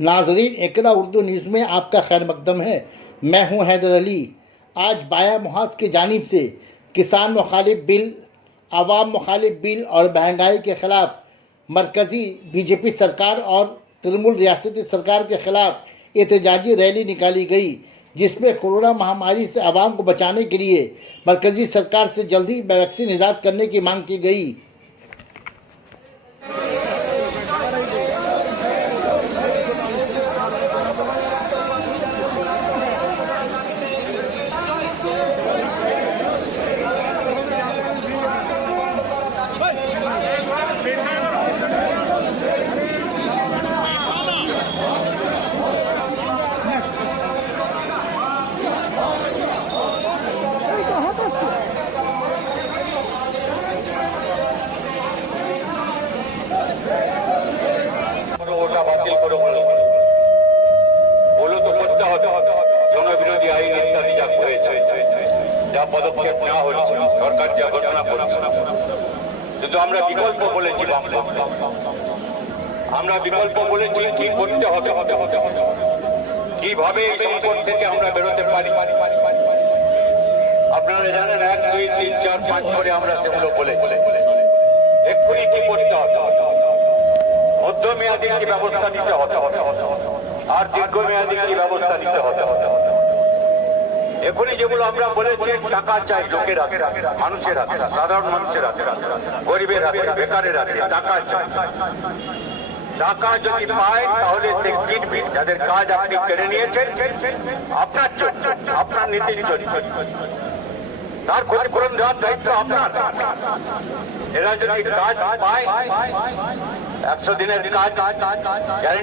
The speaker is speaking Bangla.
नाजरीन, इकरा उर्दू न्यूज़ में आपका खैर मकदम है। मैं हूं हैदर अली। आज बाया मुहाज की जानिब से किसान मुखालिफ बिल, आवाम मुखालिफ बिल और महंगाई के ख़िलाफ़ मरकज़ी बीजेपी सरकार और तृणमूल रियासती सरकार के ख़िलाफ़ एहतजाजी रैली निकाली गई, जिसमें कोरोना महामारी से आवाम को बचाने के लिए मरकज़ी सरकार से जल्दी वैक्सीन ईजाद करने की मांग की गई। ওটা বাতিল করে বলো তো করতে হবে। জনবিরোধী আইন ইত্যাদি যা হয়েছে, যা পদক্ষেপ নেওয়া হচ্ছে, সরকার যা ঘোষণা করছে, কিন্তু আমরা বিকল্প বলেছি, আমরা বিকল্প বলেছি কি করতে হবে, কিভাবে এই সংকট থেকে আমরা বেরোতে পারি। আপনারা জানেন 1, 2, 3, 4, 5 করে আমরা সেগুলো বলে এক্ষুনি কি করতে হবে। মধ্যমেয়াদী কি ব্যবস্থা নিতে হবে আর দীর্ঘমেয়াদী কি ব্যবস্থা নিতে হবে। এখনই যেগুলো আমরা বলেছি, টাকা চাই লোকের হাতে, মানুষের হাতে, সাধারণ মানুষের হাতে, গরিবের হাতে, বেকারের হাতে টাকা চাই। টাকা যদি পায় তাহলে সে কিনবে। যাদের কাজ আপনি কেড়ে নিয়েছেন আপনার জন্য, আপনার নীতির জন্য, তার ক্ষতিপূরণ দেওয়ার দায়িত্ব আপনার। এরা যদি কাজ পায়, 100 দিনের কাজ গ্যারান্টি